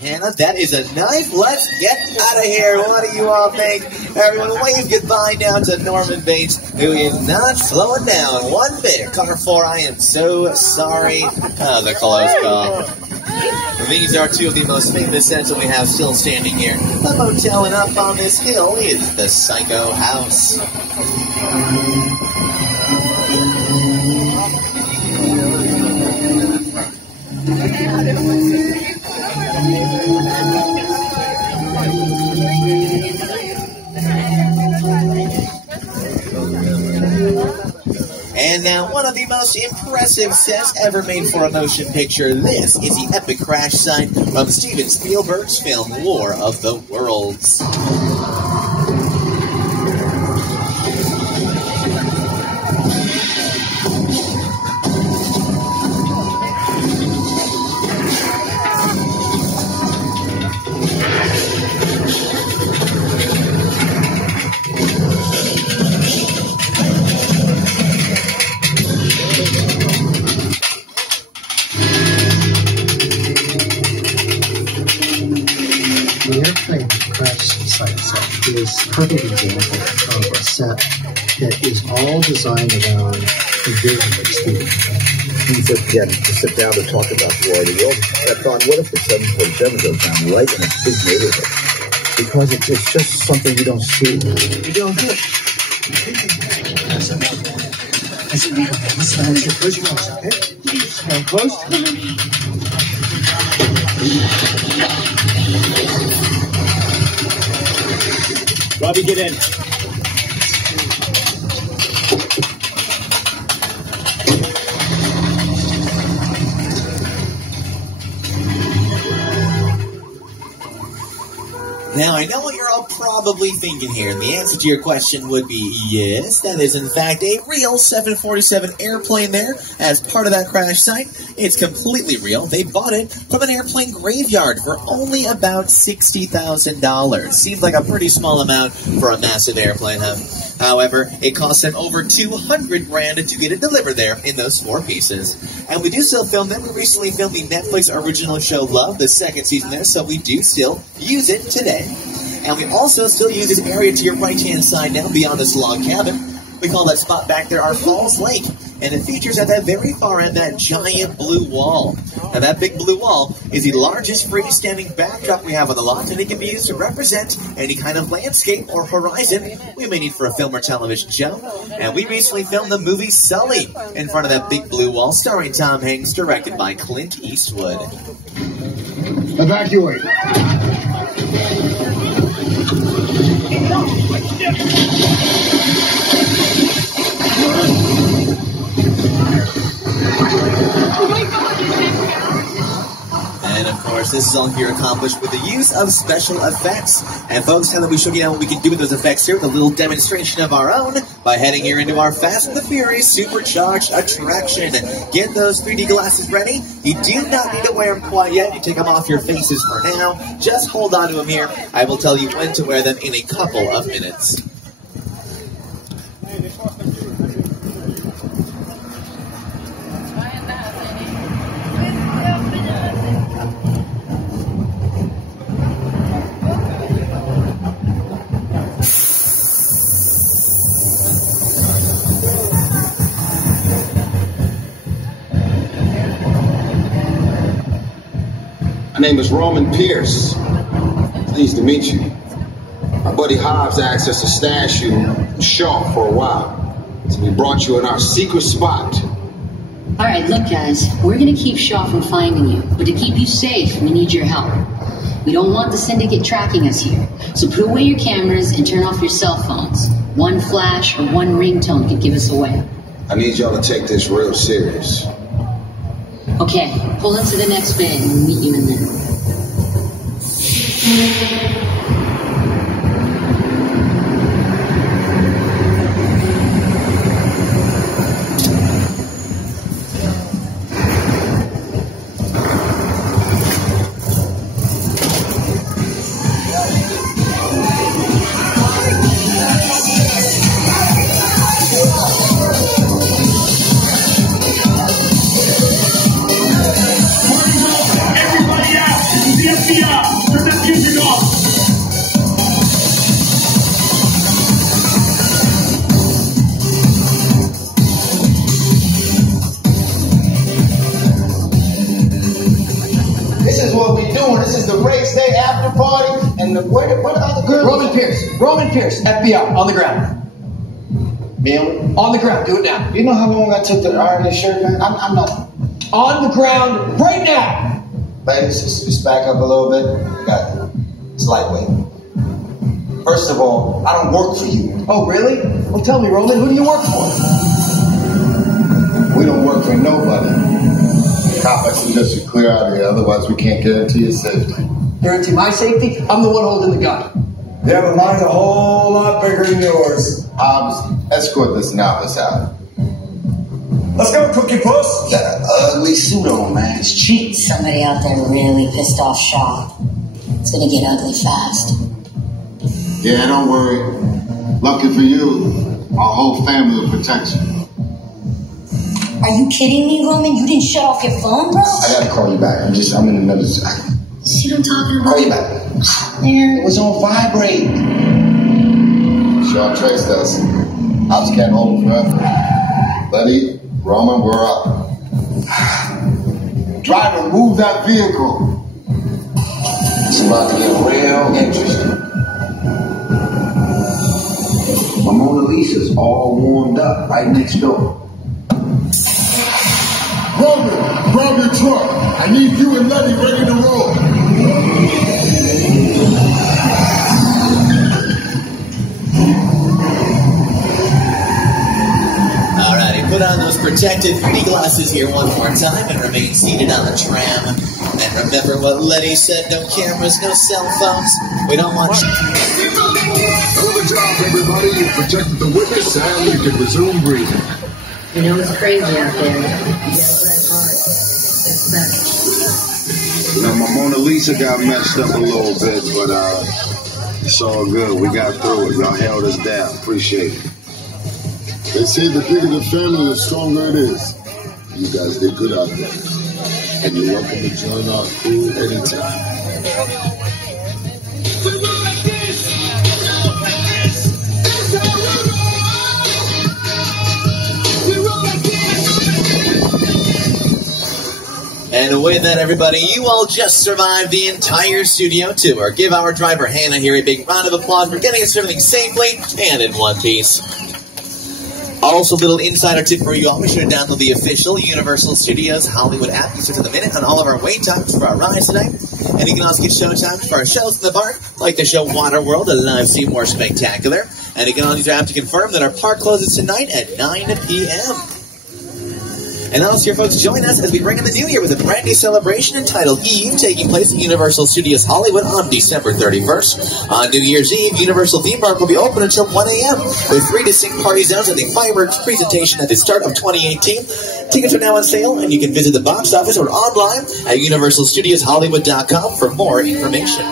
Hannah, that is a knife. Let's get out of here. What do you all think? Everyone wave goodbye now to Norman Bates, who is not slowing down one bit. Car 4, I am so sorry. Oh, the close call. These are two of the most famous sets that we have still standing here. A motel, and up on this hill is the Psycho House. And now, one of the most impressive sets ever made for a motion picture. This is the epic crash site from Steven Spielberg's film War of the Worlds. The airplane crash site set is a perfect example of a set that is all designed around the vision of Steven. He said, yeah, to sit down and talk about the War of the Worlds. I thought, what if the 747 goes down right in a big neighborhood? Because it's just something you don't see. You don't do it. I said, listen, close your eyes, okay? Now close. Robbie, get in. Now, I know what you're all probably thinking here, and the answer to your question would be yes, that is in fact a real 747 airplane there as part of that crash site. It's completely real. They bought it from an airplane graveyard for only about $60,000. Seems like a pretty small amount for a massive airplane, huh? However, it cost them over $200,000 to get it delivered there in those 4 pieces. And we do still film them. We recently filmed the Netflix original show Love, the 2nd season there, so we do still use it today. And we also still use this area to your right-hand side now beyond this log cabin. We call that spot back there our Falls Lake. And it features at that very far end that giant blue wall. Now that big blue wall is the largest freestanding backdrop we have on the lot, and it can be used to represent any kind of landscape or horizon we may need for a film or television show. And we recently filmed the movie Sully in front of that big blue wall, starring Tom Hanks, directed by Clint Eastwood. Evacuate. And of course, this is all here accomplished with the use of special effects. And folks, now that we showed you what we can do with those effects here, with a little demonstration of our own, by heading here into our Fast and the Furious Supercharged attraction. Get those 3D glasses ready. You do not need to wear them quite yet. You take them off your faces for now. Just hold on to them here. I will tell you when to wear them in a couple of minutes. My name is Roman Pierce. Pleased to meet you. My buddy Hobbs asked us to stash you in Shaw for a while. So we brought you in our secret spot. Alright, look guys, we're gonna keep Shaw from finding you, but to keep you safe, we need your help. We don't want the syndicate tracking us here, so put away your cameras and turn off your cell phones. One flash or one ringtone could give us away. I need y'all to take this real serious. Okay, pull into the next bay and we'll meet you in there. Everybody out! now, because it's kicking off. This is what we doing. This is the race day after party. And where the other girls? Roman Pierce, FBI, on the ground. Bill? On the ground, do it now. You know how long I took to iron this shirt, man? I'm not. On the ground, right now. Ladies, just back up a little bit. Got it. It's lightweight. First of all, I don't work for you. Oh, really? Well, tell me, Roman, who do you work for? We don't work for nobody. Cop, I suggest you clear out of here, otherwise we can't guarantee your safety. Guarantee my safety? I'm the one holding the gun. Yeah, but mine's a whole lot bigger than yours. Hobbs, escort this novice out. Let's go, Cookie Puss. Got an ugly suit on, man. It's cheap. Somebody out there really pissed off Shaw. It's gonna get ugly fast. Yeah, don't worry. Lucky for you, our whole family will protect you. Are you kidding me, Roman? You didn't shut off your phone, bro? I gotta call you back. I'm in another. See what I'm talking about? Call you back. Man. It was on vibrate. Shaw traced us. Hobbs can't hold him forever. Buddy, Roman, we're up. Driver, move that vehicle. It's about to get real interesting. My Mona Lisa's all warmed up right next door. Roman, grab your truck. I need you and Letty ready to roll. Alrighty, put on those protective 3D glasses here one more time and remain seated on the tram. And remember what Letty said, no cameras, no cell phones. We don't want... Hell of a job, everybody. You protected the witness and you can resume breathing. You know it's crazy out there. You gotta play hard. That's better. Now, my Mona Lisa got messed up a little bit, but it's all good. We got through it. Y'all held us down. Appreciate it. They say the bigger the family, the stronger it is. You guys did good out there. And you're welcome to join our crew anytime. And with that, everybody, you all just survived the entire studio tour. Give our driver Hannah here a big round of applause for getting us everything safely and in one piece. Also, little insider tip for you all, be sure to download the official Universal Studios Hollywood app. You to the minute on all of our wait times for our rides today. And you can also get show times for our shows in the park, like the show Waterworld, a live Seymour Spectacular. And you can also use our app to confirm that our park closes tonight at 9 p.m. And also, your folks, join us as we bring in the new year with a brand new celebration entitled Eve, taking place at Universal Studios Hollywood on December 31st. On New Year's Eve, Universal Theme Park will be open until 1 a.m. with 3 distinct party zones and the fireworks presentation at the start of 2018. Tickets are now on sale, and you can visit the box office or online at universalstudioshollywood.com for more information.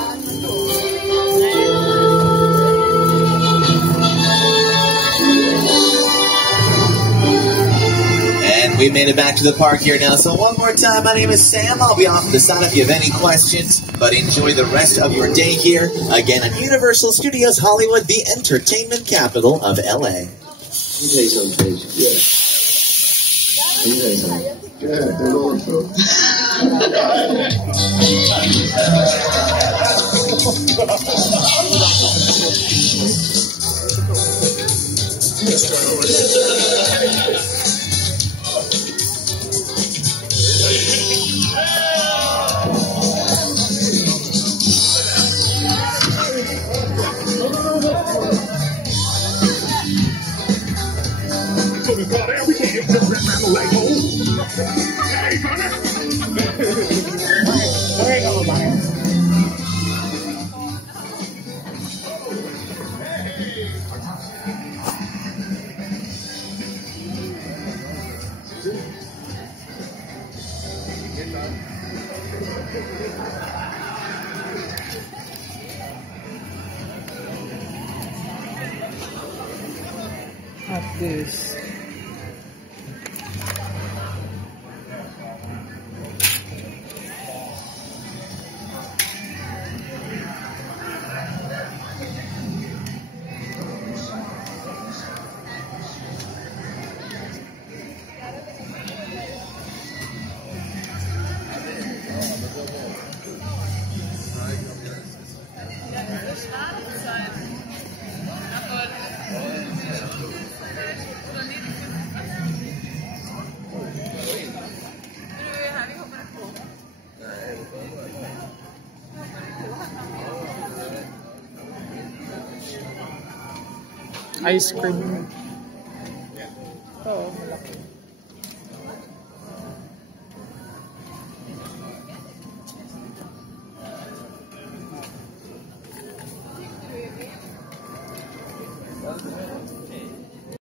We made it back to the park here now, so one more time, my name is Sam. I'll be off to the side if you have any questions, but enjoy the rest of your day here, again at Universal Studios Hollywood, the entertainment capital of LA. Let me tell you something, Paige. Yeah. Let me tell you something. Yeah, they're going through. We can't just run around the like hole. Hey, Connor. Hang on, man. What's this? Ice cream. Oo, malaki.